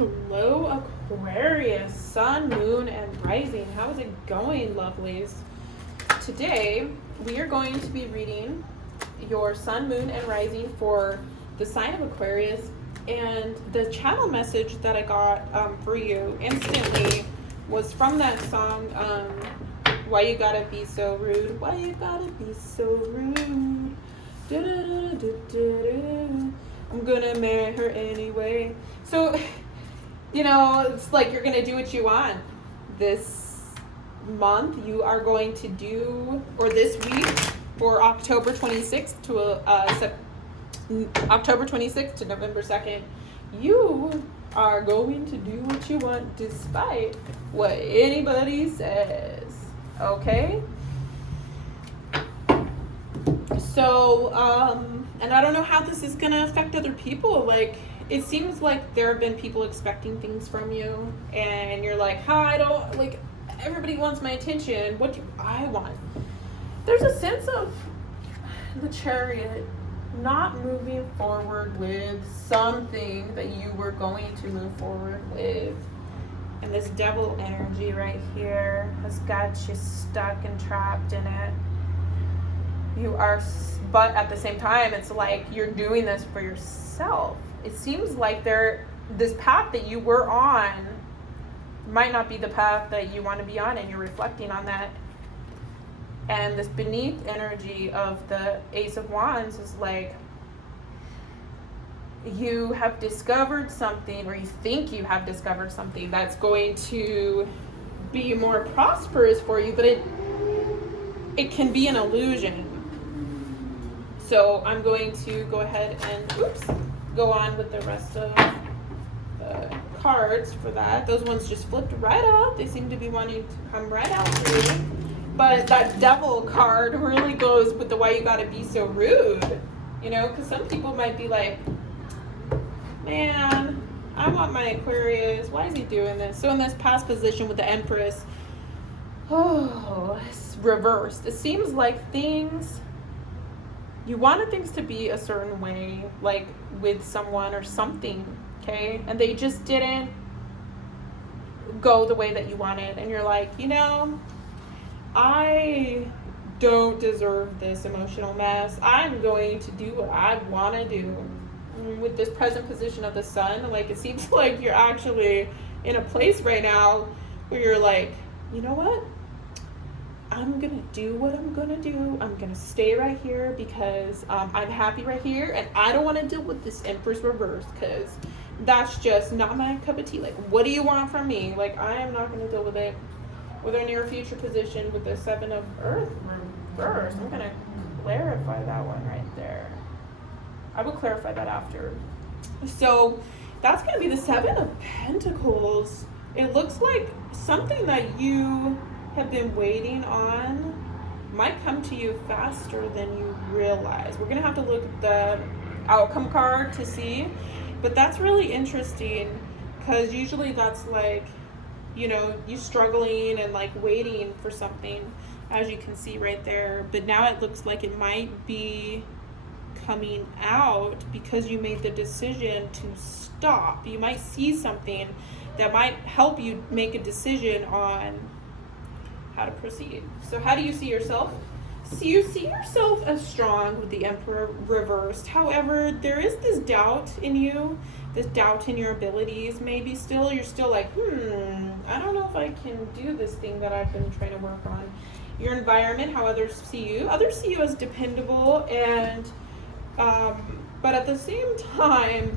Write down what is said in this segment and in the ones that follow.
Hello, Aquarius, sun, moon, and rising. How is it going, lovelies? Today, we are going to be reading your sun, moon, and rising for the sign of Aquarius. And the channel message that I got for you instantly was from that song, Why You Gotta Be So Rude? Why You Gotta Be So Rude? I'm gonna marry her anyway. So, it's like you're gonna do what you want. This month, you are going to do, or this week, for October 26th to October 26th to November 2nd, you are going to do what you want despite what anybody says. Okay? So, and I don't know how this is going to affect other people. Like, it seems like there have been people expecting things from you, and you're like, hi, I don't, like, everybody wants my attention. What do I want? There's a sense of the Chariot not moving forward with something that you were going to move forward with. And this devil energy right here has got you stuck and trapped in it. You are, but at the same time, it's like you're doing this for yourself. It seems like this path that you were on might not be the path that you want to be on, and you're reflecting on that. And this beneath energy of the Ace of Wands is like, you have discovered something, or you think you have discovered something that's going to be more prosperous for you, but it can be an illusion. So I'm going to go ahead and go on with the rest of the cards for that. Those ones just flipped right out. They seem to be wanting to come right out through. But that devil card really goes with the why you gotta be so rude. Because some people might be like, man, I want my Aquarius. Why is he doing this? So in this past position with the Empress, it's reversed. It seems like you wanted things to be a certain way, like with someone or something, okay? And they just didn't go the way that you wanted. And you're like, I don't deserve this emotional mess. I'm going to do what I want to do. With this present position of the sun, like, it seems like you're actually in a place right now where you're like, you know what? I'm going to do what I'm going to do. I'm going to stay right here because I'm happy right here, and I don't want to deal with this Empress reverse because that's just not my cup of tea. Like, what do you want from me? Like, I am not going to deal with it. With our near future position with the Seven of Earth reverse, I'm going to clarify that one right there. I will clarify that after. So that's going to be the Seven of Pentacles. It looks like something that you have been waiting on might come to you faster than you realize. We're going to have to look at the outcome card to see. But that's really interesting because usually that's like, you struggling and like waiting for something, as you can see right there. But now it looks like it might be coming out because you made the decision to stop. You might see something that might help you make a decision on how to proceed. So how do you see yourself? So you see yourself as strong with the Emperor reversed. However, there is this doubt in you, this doubt in your abilities. Maybe you're still like, I don't know if I can do this thing that I've been trying to work on. Your environment, how others see you as dependable, and but at the same time,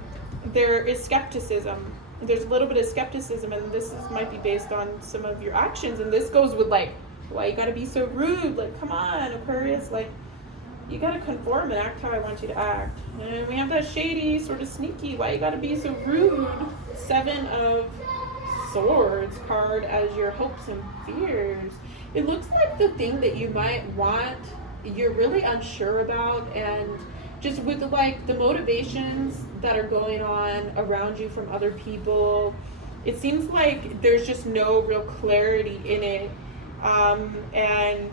there is skepticism. There's a little bit of skepticism, and this might be based on some of your actions. And this goes with like, why you gotta be so rude? Like, come on, Aquarius, like, you gotta conform and act how I want you to act. And we have that shady, sort of sneaky, why you gotta be so rude? Seven of Swords card as your hopes and fears. It looks like the thing that you might want, you're really unsure about, and just with like the motivations that are going on around you from other people, it seems like there's just no real clarity in it. And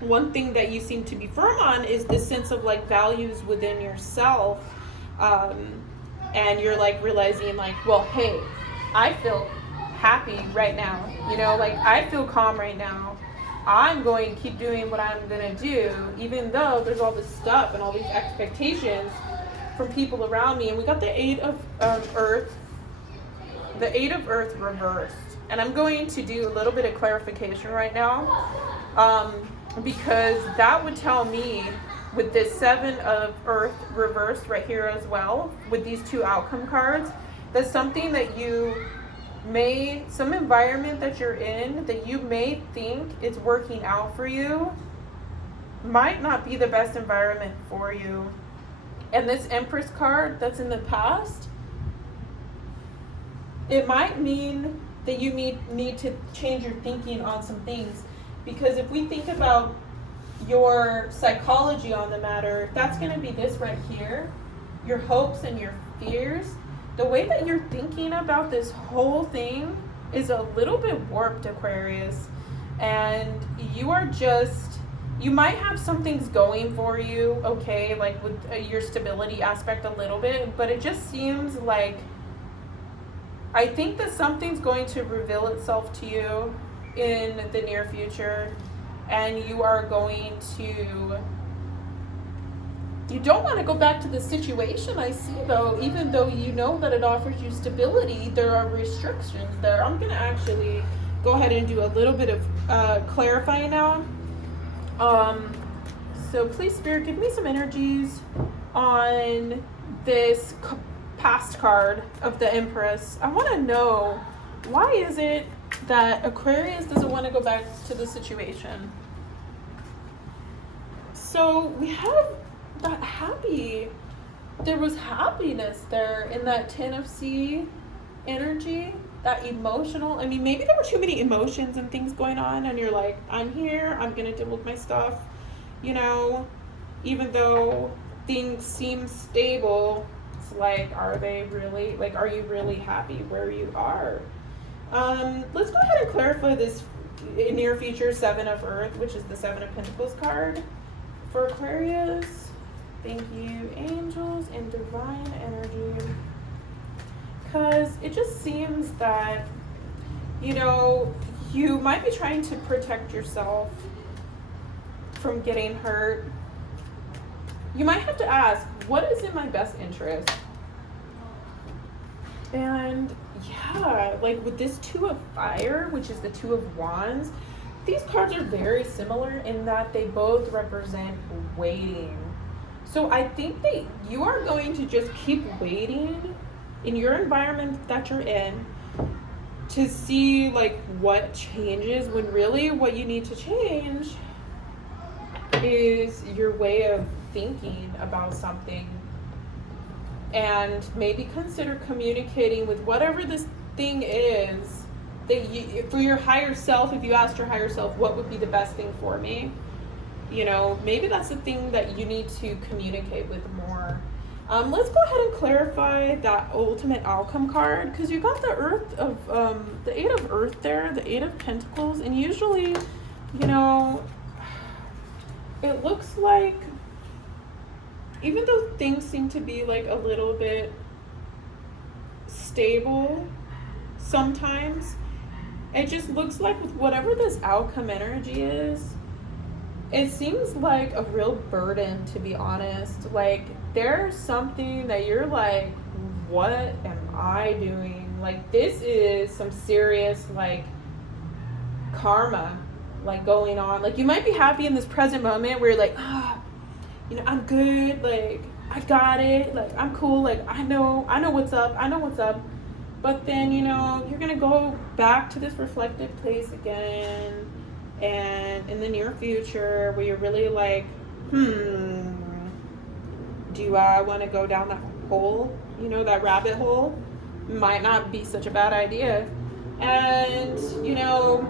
one thing that you seem to be firm on is this sense of like values within yourself. And you're like realizing like, well, hey, I feel happy right now. You know, like I feel calm right now. I'm going to keep doing what I'm going to do, even though there's all this stuff and all these expectations from people around me. And we got the Eight of Earth, the Eight of Earth reversed. And I'm going to do a little bit of clarification right now, because that would tell me with this Seven of Earth reversed right here as well, with these two outcome cards, that something that some environment that you're in that you may think is working out for you might not be the best environment for you. And this Empress card that's in the past, it might mean that you need to change your thinking on some things. Because if we think about your psychology on the matter, that's going to be this right here, your hopes and your fears. The way that you're thinking about this whole thing is a little bit warped, Aquarius. And you might have some things going for you, okay, like with your stability aspect a little bit, but it just seems like, I think that something's going to reveal itself to you in the near future, and you are going to, you don't want to go back to the situation. I see, though, even though you know that it offers you stability, there are restrictions there. I'm going to actually go ahead and do a little bit of clarifying now. So please, Spirit, give me some energies on this past card of the Empress. I want to know, why is it that Aquarius doesn't want to go back to the situation? So we have that there was happiness there in that Ten of Sea energy, that emotional, I mean, maybe there were too many emotions and things going on, and you're like, I'm here, I'm gonna deal with my stuff, you know, even though things seem stable. It's like, are you really happy where you are? Let's go ahead and clarify this near future Seven of Earth, which is the Seven of Pentacles card for Aquarius. Thank you, angels and divine energy. Because it just seems that, you know, you might be trying to protect yourself from getting hurt. You might have to ask, what is in my best interest? And yeah, like with this Two of Fire, which is the Two of Wands, these cards are very similar in that they both represent waiting. So I think that you are going to just keep waiting in your environment that you're in to see like what changes, when really what you need to change is your way of thinking about something. And maybe consider communicating with whatever this thing is that you, for your higher self, if you asked your higher self, what would be the best thing for me? You know, maybe that's the thing that you need to communicate with more. Let's go ahead and clarify that ultimate outcome card, because you got the the Eight of Earth there, the Eight of Pentacles, and usually, you know, it looks like, even though things seem to be like a little bit stable sometimes, it just looks like with whatever this outcome energy is, it seems like a real burden, to be honest. Like, there's something that you're like, what am I doing? Like, this is some serious, like, karma, like, going on. Like, you might be happy in this present moment where you're like, you know, I'm good, like, I got it, like, I'm cool, like, I know what's up. But then, you know, you're gonna go back to this reflective place again, and in the near future where you're really like, do I want to go down that hole? You know, that rabbit hole might not be such a bad idea. And, you know,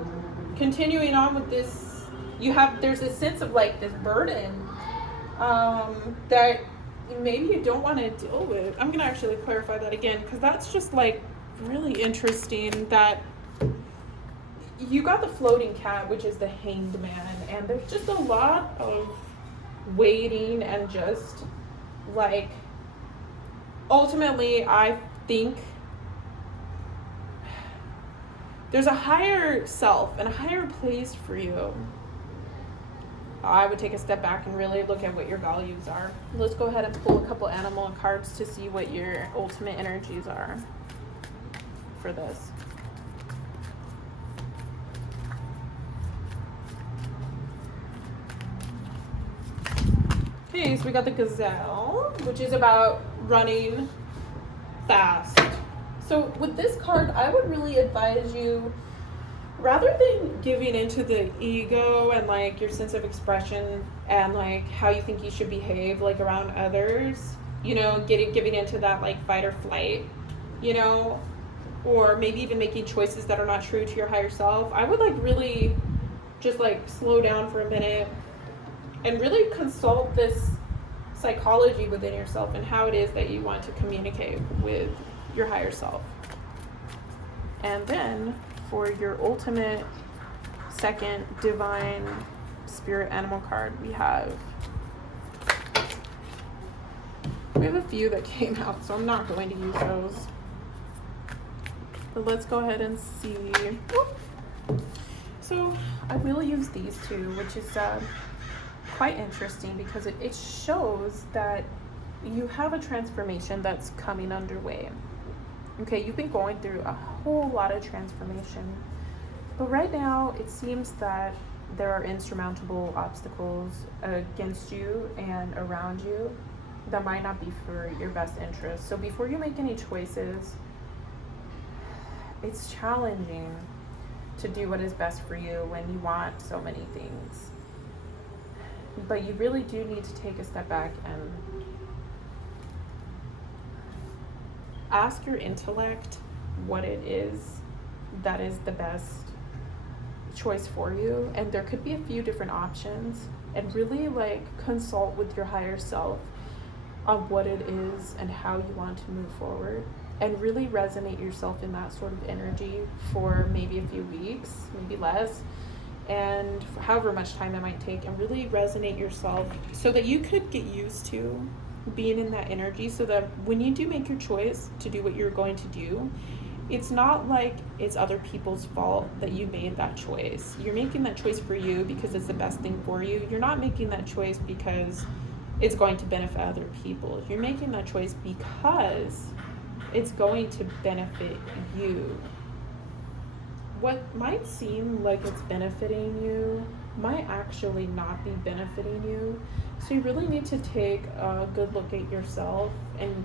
continuing on with this, there's a sense of like this burden that maybe you don't want to deal with. I'm gonna actually clarify that again, because that's just like really interesting that you got the floating cat, which is the Hanged Man, and there's just a lot of waiting and just like, ultimately I think there's a higher self and a higher place for you. I would take a step back and really look at what your values are. Let's go ahead and pull a couple animal cards to see what your ultimate energies are for this. Okay, so we got the gazelle, which is about running fast. So with this card, I would really advise you, rather than giving into the ego and like your sense of expression and like how you think you should behave like around others, you know, giving into that like fight or flight, you know, or maybe even making choices that are not true to your higher self, I would like really just like slow down for a minute and really consult this psychology within yourself and how it is that you want to communicate with your higher self. And then for your ultimate second divine spirit animal card, we have a few that came out, so I'm not going to use those. But let's go ahead and see. So I will use these two, which is quite interesting because it shows that you have a transformation that's coming underway. Okay, you've been going through a whole lot of transformation, but right now it seems that there are insurmountable obstacles against you and around you that might not be for your best interest. So before you make any choices, it's challenging to do what is best for you when you want so many things. But you really do need to take a step back and ask your intellect what it is that is the best choice for you. And there could be a few different options, and really like consult with your higher self on what it is and how you want to move forward, and really resonate yourself in that sort of energy for maybe a few weeks, maybe less, and for however much time it might take, and really resonate yourself so that you could get used to being in that energy, so that when you do make your choice to do what you're going to do, it's not like it's other people's fault that you made that choice. You're making that choice for you because it's the best thing for you. You're not making that choice because it's going to benefit other people. You're making that choice because it's going to benefit you. What might seem like it's benefiting you might actually not be benefiting you. So you really need to take a good look at yourself and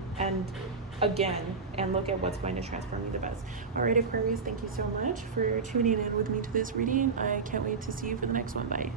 look at what's going to transform you the best. All right, Aquarius, thank you so much for tuning in with me to this reading. I can't wait to see you for the next one. Bye.